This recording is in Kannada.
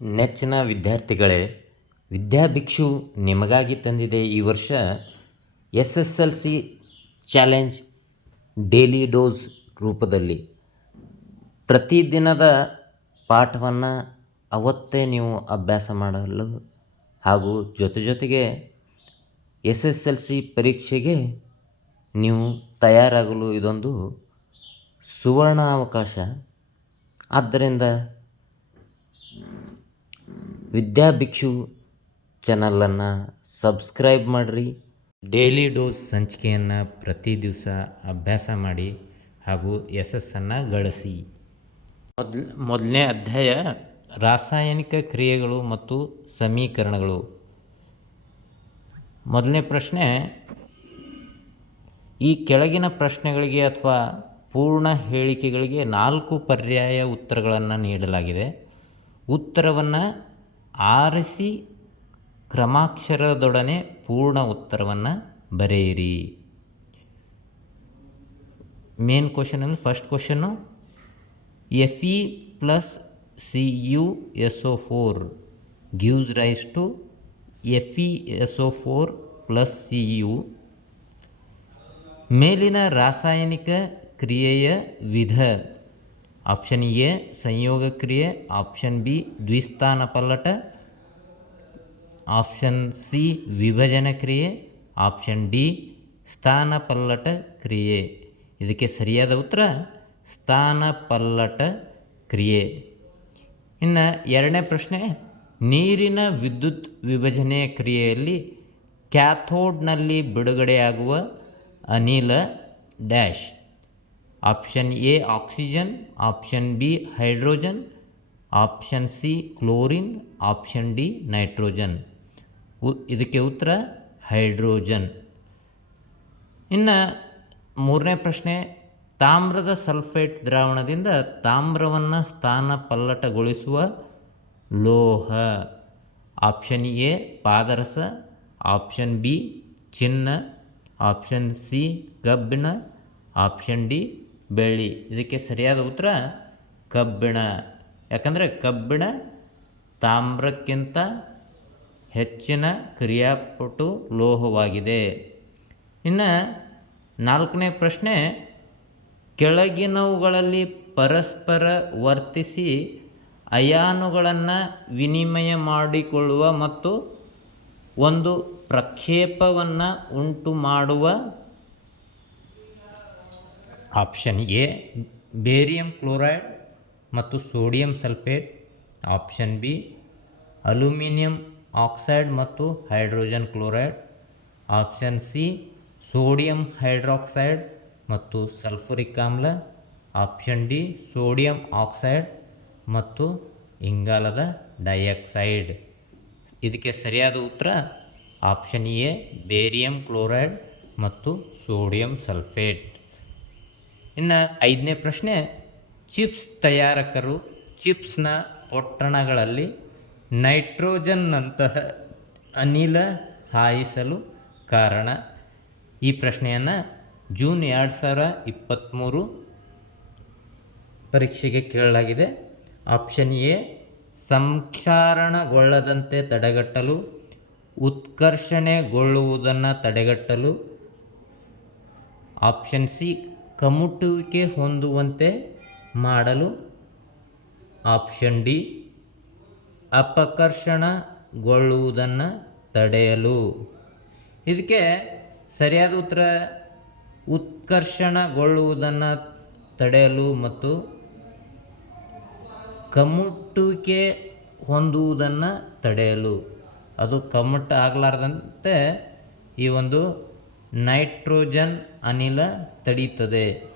ನೆಚ್ಚಿನ ವಿದ್ಯಾರ್ಥಿಗಳೇ, ವಿದ್ಯಾಭಿಕ್ಷು ನಿಮಗಾಗಿ ತಂದಿದೆ ಈ ವರ್ಷ S S L C challenge daily dose ರೂಪದಲ್ಲಿ. ಪ್ರತಿದಿನದ ಪಾಠವನ್ನು ಅವತ್ತೇ ನೀವು ಅಭ್ಯಾಸ ಮಾಡಲು ಹಾಗೂ ಜೊತೆ ಜೊತೆಗೆ ಎಸ್ ಎಸ್ ಎಲ್ ಸಿ ಪರೀಕ್ಷೆಗೆ ನೀವು ತಯಾರಾಗಲು ಇದೊಂದು ಸುವರ್ಣ ಅವಕಾಶ ಆದ್ದರಿಂದ ವಿದ್ಯಾಭಿಕ್ಷು ಚಾನಲನ್ನು ಸಬ್ಸ್ಕ್ರೈಬ್ ಮಾಡಿರಿ. ಡೈಲಿ ಡೋಸ್ ಸಂಚಿಕೆಯನ್ನು ಪ್ರತಿ ದಿವಸ ಅಭ್ಯಾಸ ಮಾಡಿ ಹಾಗೂ ಯಶಸ್ಸನ್ನು ಗಳಿಸಿ. ಮೊದಲ ಮೊದಲನೇ ಅಧ್ಯಾಯ ರಾಸಾಯನಿಕ ಕ್ರಿಯೆಗಳು ಮತ್ತು ಸಮೀಕರಣಗಳು. ಮೊದಲನೇ ಪ್ರಶ್ನೆ ಈ ಕೆಳಗಿನ ಪ್ರಶ್ನೆಗಳಿಗೆ ಅಥವಾ ಪೂರ್ಣ ಹೇಳಿಕೆಗಳಿಗೆ ನಾಲ್ಕು ಪರ್ಯಾಯ ಉತ್ತರಗಳನ್ನು ನೀಡಲಾಗಿದೆ. ಉತ್ತರವನ್ನು ಆರಿಸಿ ಕ್ರಮಾಕ್ಷರದೊಡನೆ ಪೂರ್ಣ ಉತ್ತರವನ್ನು ಬರೆಯಿರಿ. ಮೇನ್ ಕ್ವಶನಲ್ಲಿ first question F E plus C U S O four gives rise to F E S O four plus C U ಮೇಲಿನ ರಾಸಾಯನಿಕ ಕ್ರಿಯೆಯ ವಿಧ. ಆಪ್ಷನ್ ಎ ಸಂಯೋಗ ಕ್ರಿಯೆ. ಆಪ್ಷನ್ ಬಿ ದ್ವಿಸ್ಥಾನ ಪಲ್ಲಟ. ಆಪ್ಷನ್ ಸಿ, ವಿಭಜನ ಕ್ರಿಯೆ. ಆಪ್ಷನ್ ಡಿ, ಸ್ಥಾನ ಪಲ್ಲಟ ಕ್ರಿಯೆ. ಇದಕ್ಕೆ ಸರಿಯಾದ ಉತ್ತರ, ಸ್ಥಾನ ಪಲ್ಲಟ ಕ್ರಿಯೆ. ಇನ್ನು ಎರಡನೇ ಪ್ರಶ್ನೆ, ನೀರಿನ ವಿದ್ಯುತ್ ವಿಭಜನೆ ಕ್ರಿಯೆಯಲ್ಲಿ ಕ್ಯಾಥೋಡ್ನಲ್ಲಿ ಬಿಡುಗಡೆಯಾಗುವ ಅನಿಲ dash. Option A, oxygen. Option B, hydrogen. Option C, chlorine. Option D, nitrogen. ಇದಕ್ಕೆ ಉತ್ತರ ಹೈಡ್ರೋಜನ್. ಇನ್ನು ಮೂರನೇ ಪ್ರಶ್ನೆ, ತಾಮ್ರದ ಸಲ್ಫೇಟ್ ದ್ರಾವಣದಿಂದ ತಾಮ್ರವನ್ನು ಸ್ಥಾನ ಪಲ್ಲಟಗೊಳಿಸುವ ಲೋಹ. ಆಪ್ಷನ್ ಎ, ಪಾದರಸ. ಆಪ್ಷನ್ ಬಿ, ಚಿನ್ನ. ಆಪ್ಷನ್ ಸಿ, ಕಬ್ಬಿಣ. ಆಪ್ಷನ್ ಡಿ, ಬೆಳ್ಳಿ. ಇದಕ್ಕೆ ಸರಿಯಾದ ಉತ್ತರ, ಕಬ್ಬಿಣ. ಯಾಕಂದರೆ ಕಬ್ಬಿಣ ತಾಮ್ರಕ್ಕಿಂತ ಹೆಚ್ಚಿನ ಕ್ರಿಯಾಪಟು ಲೋಹವಾಗಿದೆ. ಇನ್ನು ನಾಲ್ಕನೇ ಪ್ರಶ್ನೆ, ಕೆಳಗಿನವುಗಳಲ್ಲಿ ಪರಸ್ಪರ ವರ್ತಿಸಿ ಅಯಾನುಗಳನ್ನು ವಿನಿಮಯ ಮಾಡಿಕೊಳ್ಳುವ ಮತ್ತು ಒಂದು ಪ್ರಕ್ಷೇಪವನ್ನು ಉಂಟು ಮಾಡುವ ಆಪ್ಷನ್ ಎ, ಬೇರಿಯಂ ಕ್ಲೋರೈಡ್ ಮತ್ತು sodium sulphate. Option B, aluminium oxide ಮತ್ತು hydrogen chloride, option C sodium hydroxide ಮತ್ತು ಸಲ್ಫುರಿಕ್ ಆಮ್ಲ, ಆಪ್ಷನ್ ಡಿ ಸೋಡಿಯಂ ಆಕ್ಸೈಡ್ ಮತ್ತು ಇಂಗಾಲದ ಡೈಆಕ್ಸೈಡ್. ಇದಕ್ಕೆ ಸರಿಯಾದ ಉತ್ತರ, ಆಪ್ಷನ್ ಎ ಬೇರಿಯಂ ಕ್ಲೋರೈಡ್ ಮತ್ತು ಸೋಡಿಯಂ ಸಲ್ಫೇಟ್. ಇನ್ನು ಐದನೇ ಪ್ರಶ್ನೆ, ಚಿಪ್ಸ್ ತಯಾರಕರು ಚಿಪ್ಸ್ನ ಪೊಟ್ಟಣಗಳಲ್ಲಿ ನೈಟ್ರೋಜನ್ನಂತಹ ಅನಿಲ ಹಾಯಿಸಲು ಕಾರಣ? ಈ ಪ್ರಶ್ನೆಯನ್ನು ಜೂನ್ ಎರಡು ಸಾವಿರ ಇಪ್ಪತ್ತ್ಮೂರು ಪರೀಕ್ಷೆಗೆ ಕೇಳಲಾಗಿದೆ. ಆಪ್ಷನ್ ಎ, ಸಂಕ್ಷಾರಣಗೊಳ್ಳದಂತೆ ತಡೆಗಟ್ಟಲು, ಉತ್ಕರ್ಷಣೆಗೊಳ್ಳುವುದನ್ನು ತಡೆಗಟ್ಟಲು. ಆಪ್ಷನ್ ಸಿ, ಕಮುಟುವಿಕೆ ಹೊಂದುವಂತೆ ಮಾಡಲು. ಆಪ್ಷನ್ ಡಿ ಅಪಕರ್ಷಣಗೊಳ್ಳುವುದನ್ನು ತಡೆಯಲು. ಇದಕ್ಕೆ ಸರಿಯಾದ ಉತ್ತರ ಉತ್ಕರ್ಷಣಗೊಳ್ಳುವುದನ್ನು ತಡೆಯಲು ಮತ್ತು ಕಮ್ಮುಟ್ಟುವಿಕೆ ಹೊಂದುವುದನ್ನು ತಡೆಯಲು. ಅದು ಕಮ್ಮುಟ್ಟು ಆಗಲಾರ್ದಂತೆ ಈ ಒಂದು ನೈಟ್ರೋಜನ್ ಅನಿಲ ತಡೀತದೆ.